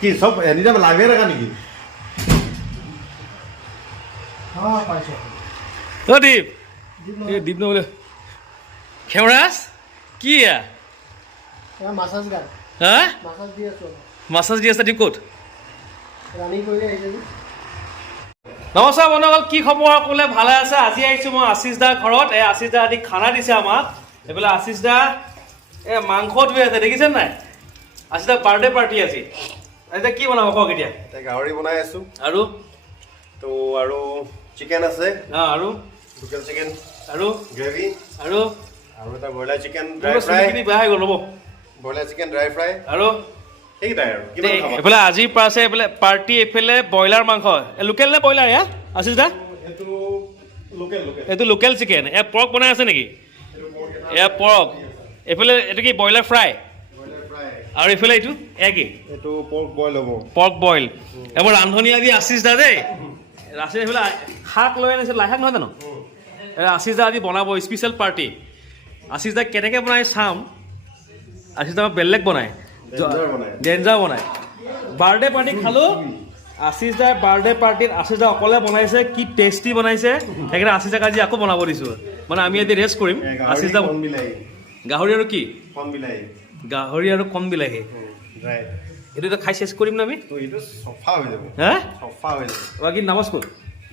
কি সব এনিটাইম লাইভে ৰাখা নেকি? দীপ দীপ নবলে খেমৰাজ কি হা মাছাজ দি আছে দীপ ক'ত? নমস্কাৰ বন্ধুসকল, কি খবৰ সকলোৱে? ভালে আছে? আজি আহিছোঁ মই আশিষ দাৰ ঘৰত। এই আশিষ দা আজি খানা দিছে আমাক। এইফালে আশিষ দা মাংস ধুই আছে, দেখিছে নাই? আশিষ দা বাৰ্থডে পাৰ্টি আজি। এতিয়া কি বনাব কওক? এতিয়া গাহৰি বনাই আছো আৰু তো আৰু চিকেন আছে আৰু লোকেল চিকেন আৰু গ্ৰেভি আৰু আৰু এটা ব্ৰইলাৰ চিকেন ড্ৰাই ফ্ৰাই বেয়া হৈ গ'ল ৰ'ব। ব্ৰইলাৰ চিকেন ড্ৰাই ফ্ৰাই আৰু সেইকেইটাই আৰু কিমান খাব? এইফালে আজিৰ পৰা আছে এইফালে পাৰ্টি। এইফালে ব্ৰইলাৰ মাংস। লোকেল নে ব্ৰইলাৰ এয়া আশিষ দা? এইটো লোকেল এইটো লোকেল চিকেন। এয়া পৰ্ক বনাই আছে নেকি? এয়া পৰ্ক। এইফালে এইটো কি ব্ৰইলাৰ ফ্ৰাই? আৰু এইফালে এইটো এয়া কি? এইটো পৰ্ক বইল হ'ব। Pork boil. এইবোৰ ৰান্ধনি আজি আশিষ দা দেই। আশিষ এইফালে শাক লৈ আনিছে, লাই শাক নহয় জানো? আশিষ দা আজি বনাব স্পেচিয়েল পাৰ্টি। আশিষ দা কেনেকৈ বনাই চাম। আশিষ দা বেলেগ বনায়, ডেঞ্জাৰ বনায়। বাৰ্থডে পাৰ্টি খালোঁ। আশিষ দাৰ বাৰ্থডে পাৰ্টিত আশিষ দা অকলে বনাইছে, কি টেষ্টি বনাইছে। সেইকাৰণে আশিষ দাক আজি আকৌ বনাব দিছোঁ। মানে আমি আজি ৰেষ্ট কৰিম। আশিষ দা গাহৰি আৰু কি? গাহৰি আৰু কণ বিলাহী। এইটো এতিয়া খাই চেছ কৰিম না আমি? এইটো চফা হৈ যাব। হা চফা হৈ যাব। বাকী নামাজ ক'ত?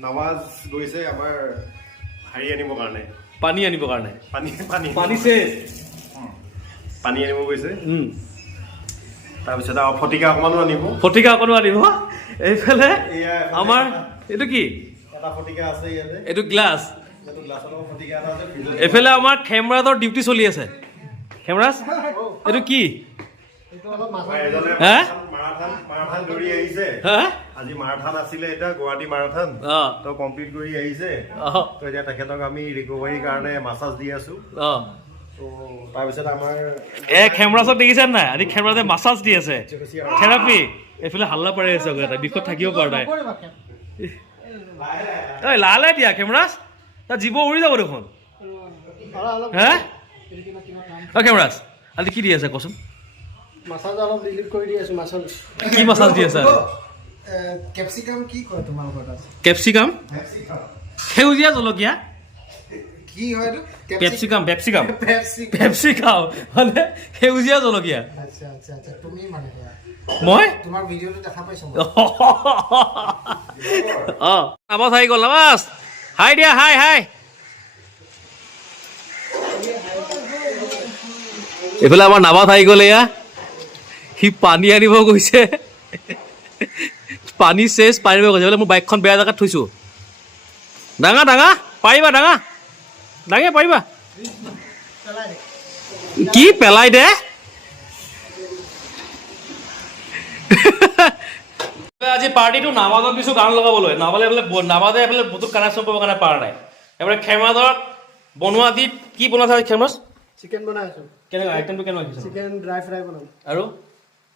নামাজ গৈছে আমাৰ হাৰি আনিবৰ কাৰণে, পানী আনিবৰ কাৰণে। পানী পানী পানী চেছ। পানী আনিব গৈছে। তাৰপিছত আৰু ফটিকা অকণমানো আনিব। ফটিকা অকণো আনিব। এইফালে আমাৰ এইটো কি? এটা ফটিকা আছে ইয়াতে। এইটো গ্লাছ। এইটো গ্লাছৰ লগত ফটিকা এটা আছে। এইফালে আমাৰ খেমৰাজৰ ডিউটি চলি আছে। খেমৰাজ এইটো কি? হা মাৰাথান দৌৰি আহিছে। হা আজি মাৰাথান আছিলে, এটা গুৱাহাটী মাৰাথান তো কমপ্লিট কৰি আহিছে। তো এতিয়া তেখেতক আমি ৰিকভাৰীৰ কাৰণে মাছাজ দি আছো। তো তাৰপিছত আমাৰ খেমৰাজক দেখিছে নাই? আজি খেমৰাজে মাছাজ দি আছে, থেৰাপি। এইফালে হাল্লা পাৰি আছে, বিষত থাকিব পৰা নাই। ঐ লাহে দিয়া খেমৰাজ, তাত জীৱ উৰি যাব দেখোন। হা খেমৰাজ আজি কি দি আছে কচোন? মাছাজ অলপ ডিলিট কৰি দি আছো। মাছাজ কি মাছাজ দি আছে? কেপচিকাম কি কয় তোমালোকৰ তাত? কেপচিকাম, সেউজীয়া জলকীয়া। কি হয় এইটো? পেপচিকাম। পেপচিকাম মানে সেউজীয়া জলকীয়া। আচ্ছা আচ্ছা আচ্ছা, তুমি মানে মই তোমাৰ ভিডিঅ'টো দেখা পাইছো মই। নামাজ হাই গ'ল। নামাজ হাই দিয়া, হাই হাই। এইফালে আমাৰ নামাজ হাই গ'ল। এয়া সি পানী আনিব গৈছে। পানী চেচ পানী আনিব গৈছে। মোৰ বাইকখন বেয়া জেগাত থৈছোঁ। ডাঙা ডাঙা পাৰিবা, ডাঙা ডাঙে পাৰিবা। কি পেলাই দে? আজি পাৰ্টিটো নামাজত দিছোঁ গান লগাবলৈ। নামাজে এইফালে বুটুক কানেকশ্যন কৰিবৰ কাৰণে পৰা নাই। এইফালে খেমৰাজৰ বনোৱা দি কি বনাইছে খেমৰাজ? চিকেন বনাই আছো। কেনেকুৱা আইটেমটো কেনেকুৱা হৈছে? চিকেন ড্ৰাই ফ্ৰাই বনাম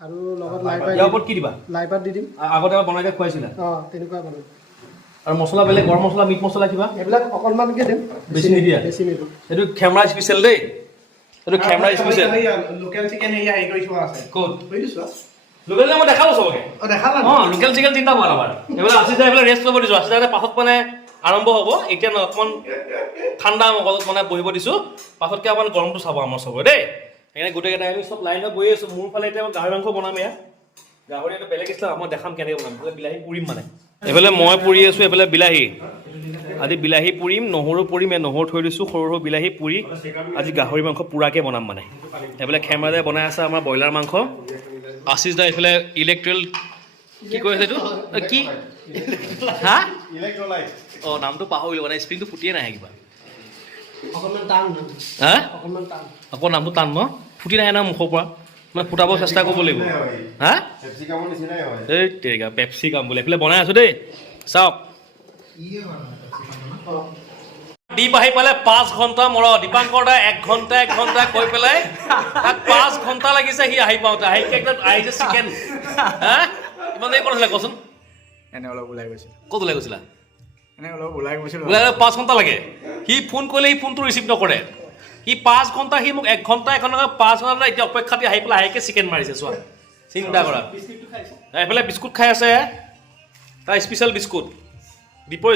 আৰু লগত ইয়াৰ ওপৰত কি দিবা? লাই পাত দি দিম। আগতে এবাৰ বনাই খুৱাইছিলা? তেনেকুৱা বনাম। আৰু মছলা বেলেগ, গৰম মছলা, মিট মছলা কিবা এইবিলাক অকণমানকৈ দিম, বেছি নিদিয়া? বেছি নিদিওঁ। এইটো খেমৰা স্পেচিয়েল দেই। এইটো খেমৰা স্পেচিয়েল। লোকেল চিকেন হেৰি কৰি থোৱা আছে। ক'ত? কৰি দিছোঁ। লোকেল চিকেন মই দেখালোঁ চবকে। দেখালা? লোকেল চিকেন তিনিটা বনাম আমাৰ। এইফালে আশিষ দা এইফালে ৰেষ্ট ল'ব দিছোঁ। আশিষ দা পাছত মানে আৰম্ভ হ'ব। এতিয়া অকণমান ঠাণ্ডা মগজত মানে বহিব দিছোঁ। পাছতকৈ অকণমান গৰমটো চাব আমাৰ চবৰে দেই। সেইকাৰণে গোটেইকেইটা আমি চব লাইন হৈ বহি আছোঁ। মোৰ ফালে এতিয়া গাহৰি মাংস বনাম। এয়া গাহৰি এইটো বেলেগ ইষ্টাইল মই দেখাম কেনেকৈ বনাম। এইফালে বিলাহী পুৰিম মানে। এইফালে মই পুৰি আছোঁ, এইফালে বিলাহী। আজি বিলাহী পুৰিম, নহৰু পুৰিম। নহৰু থৈ দিছোঁ, সৰু সৰু বিলাহী পুৰি আজি গাহৰি মাংস পুৰাকৈ বনাম মানে। এইফালে খেমৰাজে বনাই আছে আমাৰ ব্ৰইলাৰ মাংস। আশিষ দা এইফালে ইলেক্ট্ৰিকেল কি কৈ আছে এইটো কি? হা নামটো পাহৰিলোঁ মানে, স্প্ৰিংটো ফুটিয়ে নাহে কিবা। হা আকৌ নামটো টান ন? ফুটি নাহে ন মুখৰ পৰা? মানে ফুটাব চেষ্টা কৰিব লাগিব। হা এই তেৰিকা পেপচিকাম বোলে। এইফালে বনাই আছোঁ দেই, চাওক। দীপ আহি পালে 5 ঘণ্টা মূৰত। দীপাংকৰ দা 1 ঘণ্টা কৈ পেলাই তাক 5 ঘণ্টা লাগিছে সি আহি পাওঁতে। আহিছে চিকেন। হা ইমান দেৰি ক'ত আছিলে কচোন? এনে অলপ ওলাই গৈছিল। ক'ত ওলাই গৈছিলা? এনে অলপ ওলাই গৈছিল। 5 ঘণ্টা লাগে। সি ফোন কৰিলে সি ফোনটো ৰিচিভ নকৰে। সি 5 ঘণ্টা সি মোক 1 ঘণ্টা 5 ঘণ্টা এতিয়া অপেক্ষাতে আহি পেলাই আহিকে চিকেন মাৰিছে চোৱা চিন্তা কৰা এইফালে বিস্কুট খাই আছে তাৰ স্পেচিয়েল বিস্কুট দীপৰ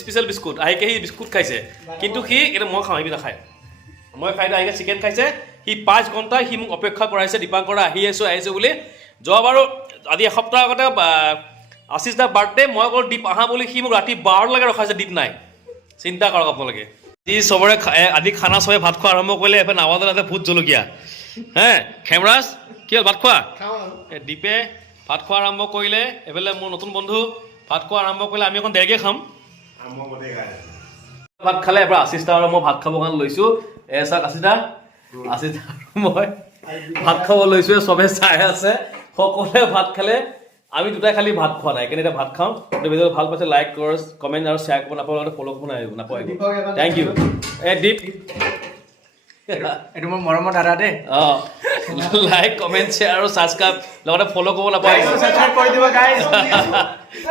স্পেচিয়েল বিস্কুট আহিকে সি বিস্কুট খাইছে কিন্তু সি এটা মই খাওঁ সি নাখায় মই খাইটো আহিকে চিকেন খাইছে সি 5 ঘণ্টা সি মোক অপেক্ষা কৰাইছে দীপাংকৰ আহি আছো বুলি যোৱাবাৰো আজি এসপ্তাহ আগতে আশিস দা বাৰ্থডে মই অকল দীপ আহা বুলি সি মোক ৰাতি 12লৈকে ৰখাইছে দীপ নাই চিন্তা কৰক আপোনালোকে যি চবৰে আজি খানা চবে ভাত খোৱা আৰম্ভ কৰিলে এফালে নাৱাজতে ভোট জলকীয়া হে খেমৰাজ কি হ'ল ভাত খোৱা দীপে ভাত খোৱা আৰম্ভ কৰিলে এফালে মোৰ নতুন বন্ধু ভাত খোৱা আৰম্ভ কৰিলে আমি অকণ দেৰিকৈ খাম ভাত খালে এবাৰ আশিস দা আৰু মই ভাত খাবৰ কাৰণে লৈছোঁ চাওক আশিস দা মই ভাত খাব লৈছোঁ চবে চাই আছে সকলোৱে ভাত খালে আমি দুটাই খালি ভাত খোৱা নাই কেনে এতিয়া ভাত খাওঁ ভিডিঅ' ভাল পাইছে লাইক কৰ কমেণ্ট আৰু শ্বেয়াৰ কৰিব নাপাওঁ ফ'ল' কৰিব নাপায় থেংক ইউ দীপ এইটো মোৰ মৰমৰ দাদা দেই লাইক কমেণ্ট শ্বেয়াৰ আৰু ছাবস্ক্ৰাইব লগতে ফ'ল' কৰিব নাপায় ছাবস্ক্ৰাইব কৰি দিব গাইজ